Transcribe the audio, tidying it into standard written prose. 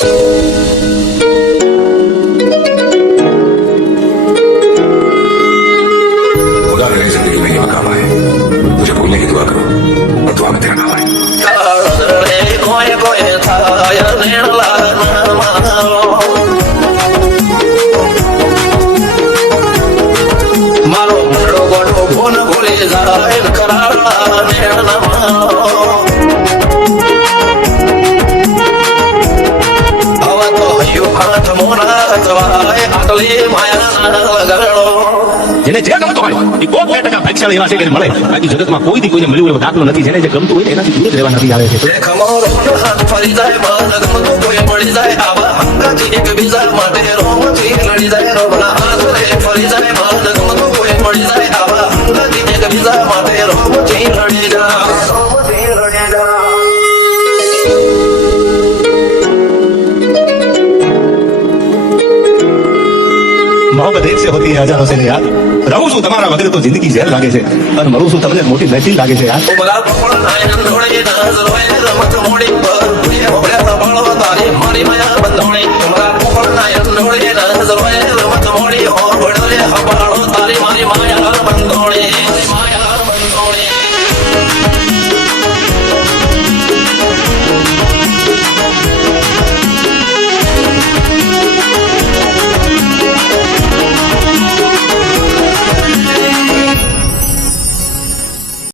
खुदा मेरी जिंदगी में ये मकाम आए, मुझे भूलने की दुआ करो और दुआ में तेरा नाम आए। મારો મોટો ગોઠો ફોન ભૂલી જાય કરારા નેણમાં હવે તો હૈયું હાથ મોરા જવાય આટલી માયા લગાડો જેને જે ગમતું હોય એ કોઈ 2% ભાગ્યશાળી એવા છે કે મળે, બાકી જગતમાં કોઈથી કોઈને મળ્યું એવો દાખલો નથી. જેને જે ગમતું હોય એનાથી દૂર જ રહેવા નથી આવે છે. ખમરો હાથ ફરી જાય મન ગમતું કોઈ મળી જાય આવા હંગાથી એકબીજા માટે રોમથી લડી જાય રોમના હાથ રે ફરી જાય મન ગમતું કોઈ મળી જાય આવા હંગાથી એકબીજા માટે રોમથી લડી જાય રોમથી લડી જાય मोहब्बत एक से होती है हजारों से याद. रहूं છું તમારા વગર તો જિંદગી ઝેર લાગે છે અને મરું છું તમને મોટી મહેફિલ લાગે છે યાર. ઉમરા પણ નાયન ધોળે નાઝ રોય રમત મોડી પર ભૂલે ભોળે સંભાળો તારી મારી માયા બંધોણી ઉમરા પણ નાયન